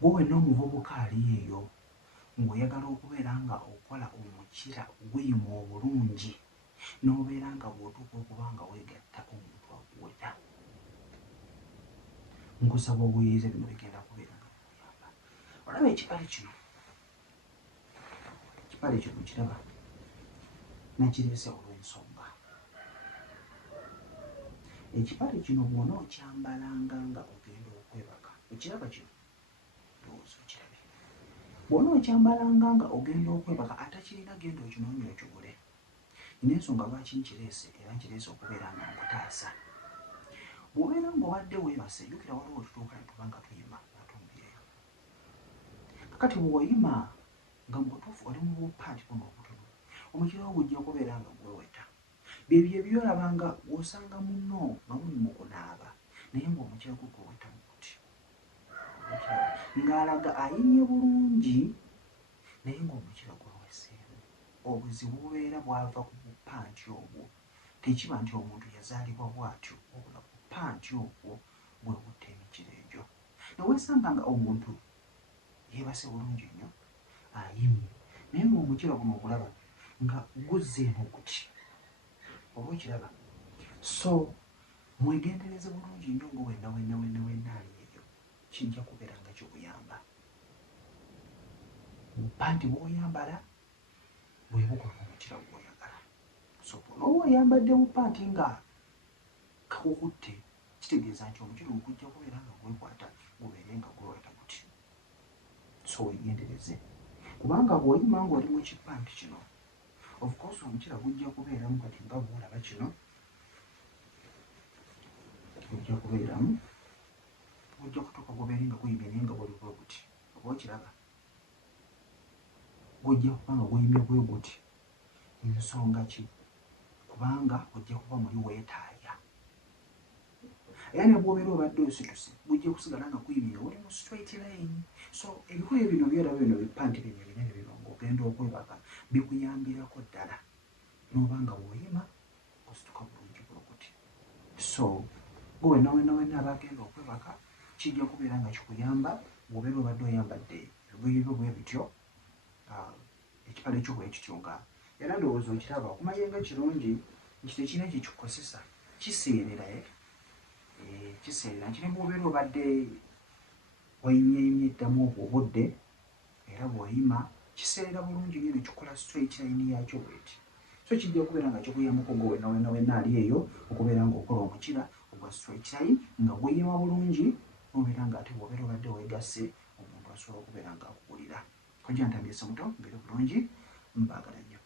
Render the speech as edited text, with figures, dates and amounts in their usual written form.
Gwe n'omuvubuka ali eyo ng'oyagala okubeera nga okola omukira gwima obulungi n'obeera nga bw'otuuka okuba nga weegatta omuntu akuweta. Nkusaba obuyiize bino bigenda kubeera nga bikuyamba. Olaba ekipale kino kiraba nakireese olw'ensonga. Ekipale kino bw'onookyambalanga nga ogenda okwebaka, okiraba kino ndowooza okirabe. Bw'onookyambalanga nga ogenda okwebaka atakirina genda okinoonya okigule. Nina ensonga lwaki nkireese era nkireese okubeera nga nkutaasa. Bw'obeera ng'obadde weebase, jjukira waliwo wetutuuka ne tuba nga tuyima atumbireyo. Kakati bw'oyima nga mu butuufu oli mu bupaati buno obutono, omukira wo gujja kubeera nga gweweta. Byebyo ebyolaba nga osanga munno nga muli mu kunaaba naye ng'omukira gwe gweweta mu kuti. Ng'alaga ayimye bulungi naye ng'omukira gweweseemu. Obuzibu bubeera bwava ku bupaanti obwo. Tekiba nti omuntu yazaalibwa bw'atyo, wabula bupaanti obwo bwe butta emikira egyo. Neweesanga nga omuntu yeebase bulungi nnyo ayimye naye ng'omukira guno ogulaba nga guzzeemu guti. Oba okiraba? So mwegendereze bulungi nnyo nga wenna ali eyo, kijja kubeera nga kikuyamba. Obupanti bw'oyambala bwe bukola omukira gw'oyagala. So bw'onooba oyambadde bupanti nga kakukutte, kitegeeza nti omukira ogujja kubeera nga gwekwata gubeere nga gweweta guti. So weegendereze. Kubanga bw'oyima ng'oli mu kipanti kino, of course omukira gujja kubeeramu kati nga bw'olaba kino, gujja kubeeramu, gujja kutuuka gubeere nga guyimye naye nga buli bwe guti. Oba okiraba? Gujja kuba nga guyimye bwe guti. Ensonga ki? Kubanga ojja kuba muli weetaaya. Era ne bw'obeera obadde osituse, gujja kusigala nga guyimye nga guli mu straight line. So ebikoyo bino byolaba bino bipanti bino ebinene bino ng'ogenda okwebaka bikuyambirako ddala n'oba nga bw'oyima osituka bulungi bulukuti. So gwe wenna abagenda okwebaka kijja kubeera nga kikuyamba bw'obeera obadde oyambadde ebigoye byo bwe bityo, ekipale kyo bwe kityo nga era ndowooza okiraba okumanya nga kirungi nti tekirina kye kikukosesa, kiseerera kiseerera nti ne bw'obeera obadde wayimyayimye eddamu obwo obudde era bw'oyima kiseerera bulungi nnyo ne kikola straight line yakyo bweti. So kijja kubeera nga kikuyambako gwe wenna ali eyo okubeera ng'okola omukira ogwa straight line nga gweyima bulungi n'obeera nga ate bw'obeera obadde weegasse omuntu asobola okubeera nga akugulira. Kojja ntambyese muto mbeere bulungi, mbaagala nnyo.